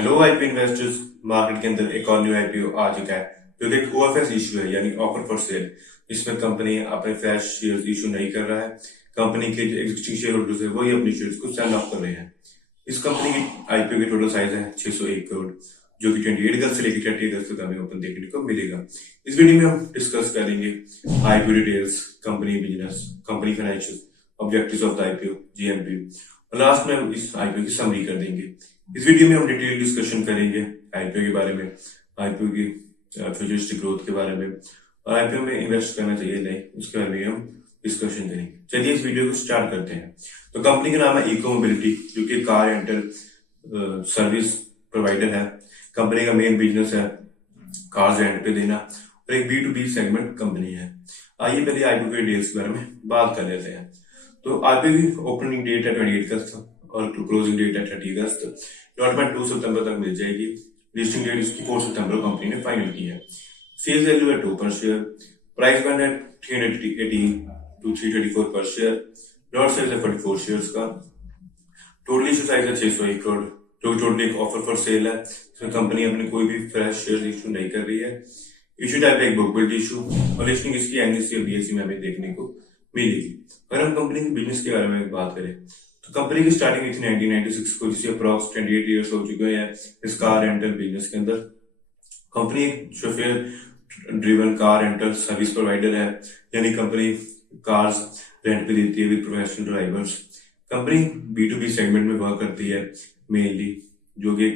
Hello IP investors. Market के अंदर एक और न्यू आईपीओ आ चुका है जो कि एक ओएफएस इशू है यानी ऑफर फॉर सेल। इसमें कंपनी अपने फ्रेश शेयर्स इशू नहीं कर रहा है। कंपनी के जो एग्जिस्टिंग शेयर होल्डर्स है वही अपने शेयर्स को सेल ऑफ कर रहे हैं। इस कंपनी की आईपीओ की टोटल साइज है 601 करोड़, जो कि 28 अगस्त से लेकर 30 अगस्त तक हमें ओपन देखने को मिलेगा। इस वीडियो में हम डिस्कस करेंगे IPO details, company business, company financial, objectives of the IPO, GMP, और लास्ट में हम इस आईपीओ की समरी कर देंगे। इस वीडियो में हम डिटेल डिस्कशन करेंगे आईपीओ के बारे में, आईपीओ की फ्यूचरिस्टिक ग्रोथ के बारे में, और आईपीओ में इन्वेस्ट करना चाहिए नहीं उसके बारे में हम डिस्कशन करेंगे। चलिए इस वीडियो को स्टार्ट करते हैं। तो कंपनी का नाम है इको मोबिलिटी, जो कि कार रेंटल सर्विस प्रोवाइडर है। कंपनी का मेन बिजनेस है कार्स रेंट पे देना, और एक B2B सेगमेंट कंपनी है। आइए पहले आईपीओ के डिटेल्स के बारे में बात कर लेते हैं। तो आईपीओ की ओपनिंग डेट है 28 अगस्त और क्लोजिंग डेट है 30 अगस्त। अलॉटमेंट 2 सितंबर तक मिल जाएगी। लिस्टिंग डेट इसकी 4 सितंबर को कंपनी ने फाइनल की है। फेस वैल्यू है 2 पर शेयर। प्राइस बैंड है 318 to 334 पर शेयर। लॉट साइज है 44 शेयर्स का। टोटल इशू साइज है 601 करोड़, जो टोटल एक ऑफर फॉर सेल है। इसमें कंपनी अपने कोई भी फ्रेश शेयर इशू नहीं कर रही है। इशू टाइप है एक बुक बिल्ड इशू, और लिस्टिंग इसकी एनएससी और बीएसई में हमें देखने को मिलेगी। अगर हम कंपनी के बिजनेस के बारे में बात करें तो कंपनी की स्टार्टिंग हुई थी 1996 को, जिसे अप्रॉक्स 28 ईयर्स हो चुके हैं इस कार रेंटल बिजनेस के अंदर। कंपनी एक chauffeur driven car rental service provider है, यानी कंपनी कार्स रेंट पे देती है with professional drivers. Company B2B segment में वर्क करती है मेनली, जो कि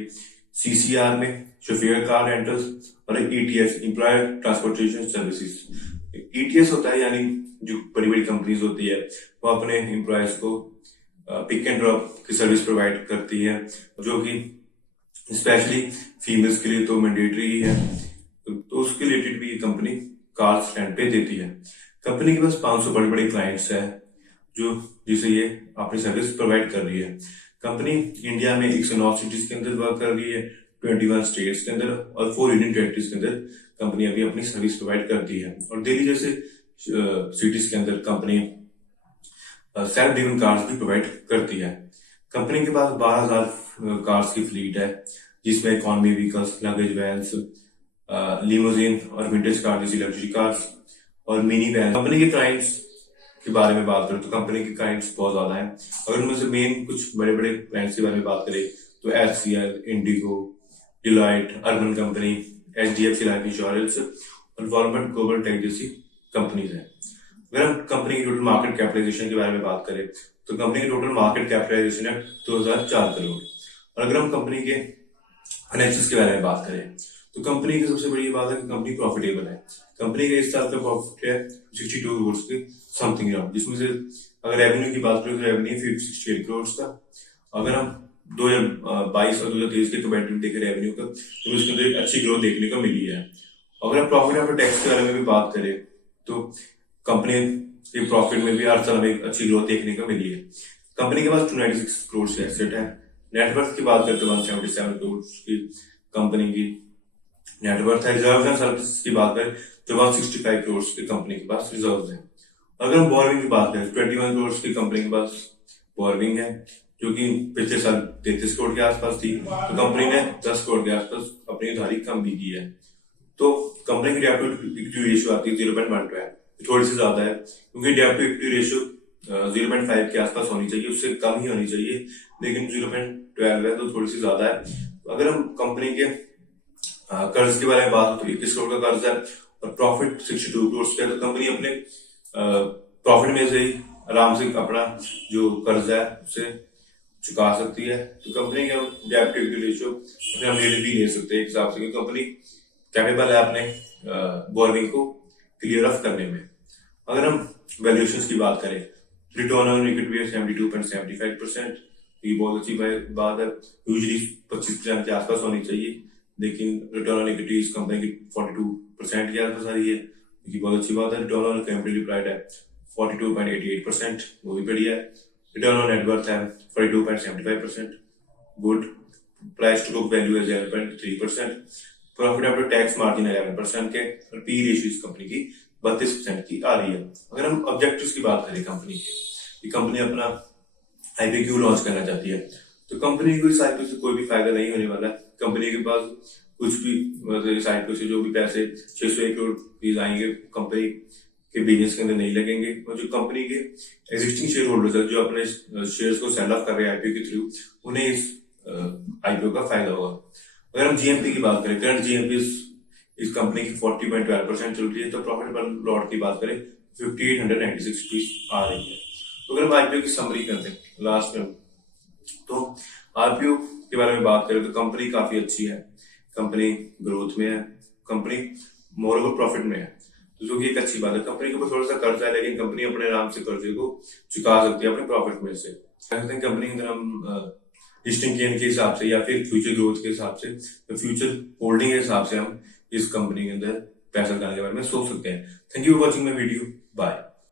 सीसीआर में शोफेयर कार रेंटल्स और एक ETS employer transportation services. ETS होता है यानी जो बड़ी बड़ी कंपनीज होती है वो अपने एम्प्लॉयज को पिक एंड ड्रॉप की सर्विस प्रोवाइड करती है, जो कि स्पेशली फीमेल्स के लिए तो मैंडेटरी ही है। तो उसके रिलेटेड भी ये कंपनी कार्स रेंट पे देती है। कंपनी के पास 500 बड़े बड़े क्लाइंट्स है जो जिसे ये अपनी सर्विस प्रोवाइड कर रही है। कंपनी इंडिया में 109 सिटीज के अंदर वर्क कर रही है, 21 स्टेट्स के अंदर और 4 यूनियन टेरिटरीज के अंदर कंपनी अभी अपनी सर्विस प्रोवाइड करती है। और दिल्ली जैसे सिटीज के अंदर कंपनी सेल्फ ड्रिवन कार्स भी प्रोवाइड करती है। कंपनी के पास 12,000 कार्स की फ्लीट है, जिसमें economy vehicles, luggage vans, limousine और विंटेज कार जैसी लग्जरी कार्स और मिनी वैन। कंपनी के क्लाइंट्स के बारे में बात करें तो कंपनी के क्लाइंट्स बहुत ज्यादा हैं। अगर उनमें से मेन कुछ बड़े बड़े क्लाइंट्स के बारे में बात करें तो HCL, Indigo, Deloitte, urban company, HDFC life insurance और गवर्नमेंट ग्लोबल टेक जैसी कंपनीज है। अगर हम कंपनी की टोटल मार्केट कैपिटलाइजेशन के बारे में बात करें तो कंपनी की टोटल मार्केट कैपिटलाइजेशन है 2004 करोड़। और अगर हम कंपनी के फाइनेंशियल्स के बारे में बात करें तो कंपनी की सबसे बड़ी बात है कि कंपनी प्रॉफिटेबल है। कंपनी का इस साल का प्रॉफिट है 62 करोड़ के समथिंग अराउंड, जिसमें से अगर रेवेन्यू की बात करें तो रेवेन्यू 68 करोड़ का। अगर हम 2022 और 2023 के कंपैरेटिव देखें रेवेन्यू का तो उसके अंदर एक अच्छी ग्रोथ देखने को मिली है। अगर हम प्रॉफिट आफ्टर टैक्स के बारे में भी बात करें तो कंपनी के प्रॉफिट में भी हर साल हमें अच्छी ग्रोथ देखने को मिली है। कंपनी के पास 296 करोड़ से एसेट है। नेटवर्थ की बात करते हैं 177 करोड़ की कंपनी की नेटवर्थ है। रिजर्व एंड सर्विस की बात करें तो 165 करोड़ की कंपनी के पास रिजर्व है। अगर हम बोरविंग की बात करें 21 करोड़ की कंपनी के पास बोरविंग है, जो कि पिछले साल 33 करोड़ के आसपास थी। तो कंपनी ने 10 करोड़ के आसपास अपनी उधारी कम भी की है। तो कंपनी की डेब्ट टू इक्विटी रेशियो आती है 0.12, थोड़ी सी ज्यादा है क्योंकि डेब्ट टू इक्विटी रेशियो 0.5 के आसपास होनी चाहिए, उससे कम ही होनी चाहिए, लेकिन 0.12 है तो थोड़ी सी ज्यादा है। अगर हम कंपनी के कर्ज के बारे में बात हो तो 21 करोड़ का कर्ज है और प्रॉफिट 62 करोड़ का है। तो कंपनी अपने प्रॉफिट में से ही आराम से अपना जो कर्ज है उसे चुका सकती है। तो कंपनी का डेब्ट टू इक्विटी रेशियो अपने हम भी ले सकते हैं एक हिसाब से, क्योंकि कंपनी कैपेबल है अपने बोरविंग को क्लियर ऑफ करने में। अगर हम वैल्यूएशंस की बात करें रिटर्न ऑन इक्विटी है 72.75%, ये बहुत अच्छी बात है। यूजुअली 25% के आसपास होनी चाहिए, लेकिन रिटर्न ऑन इक्विटी इस कंपनी की 42% के आसपास आ रही है, ये बहुत अच्छी बात है। रिटर्न ऑन कैपिटल एम्प्लॉयड है 42.88%, वो भी बढ़िया है। रिटर्न ऑन नेटवर्थ है 42.75%, good. Price to book value है 0.3%। प्रॉफिट आफ्टर टैक्स मार्जिन 11% के, और पी रेशियो इस कंपनी की 32% की आ रही है। अगर हम ऑब्जेक्टिव्स की बात करें कंपनी की, कंपनी अपना आईपीओ क्यों लॉन्च करना चाहती है तो कंपनी को इस आईपीओ से कोई भी फायदा नहीं होने वाला है। कंपनी के पास कुछ भी मतलब इस आईपीओ से जो भी पैसे 601 करोड़ रुपीज आएंगे कंपनी के बिजनेस के अंदर नहीं लगेंगे, और जो कंपनी के एग्जिस्टिंग शेयर होल्डर्स है जो अपने शेयर्स को सेल ऑफ कर रहे हैं आईपीओ के थ्रू, उन्हें इस आईपीओ का फायदा होगा। अगर हम जीएमपी की बात करें, करंट जीएमपी इस कंपनी की 40.12% चल रही है, तो प्रॉफिट पर लॉट की बात करें 5896 रुपीज आ रही है। तो अगर हम आईपीओ की समरी करते हैं लास्ट में, तो आईपीओ के बारे में बात करें तो कंपनी काफी अच्छी है, कंपनी ग्रोथ में है, कंपनी मोर ओवर प्रॉफिट में है, तो जो कि एक अच्छी बात है। कंपनी के ऊपर थोड़ा सा कर्जा है, लेकिन कंपनी अपने आराम से कर्जे को चुका सकती है अपने प्रॉफिट में से। कंपनी के अंदर हम लिस्टिंग गेन के हिसाब से या फिर फ्यूचर ग्रोथ के हिसाब से, तो फ्यूचर होल्डिंग के हिसाब से हम इस कंपनी के अंदर पैसा लगाने के बारे में सोच सकते हैं। Thank you for watching my video, bye.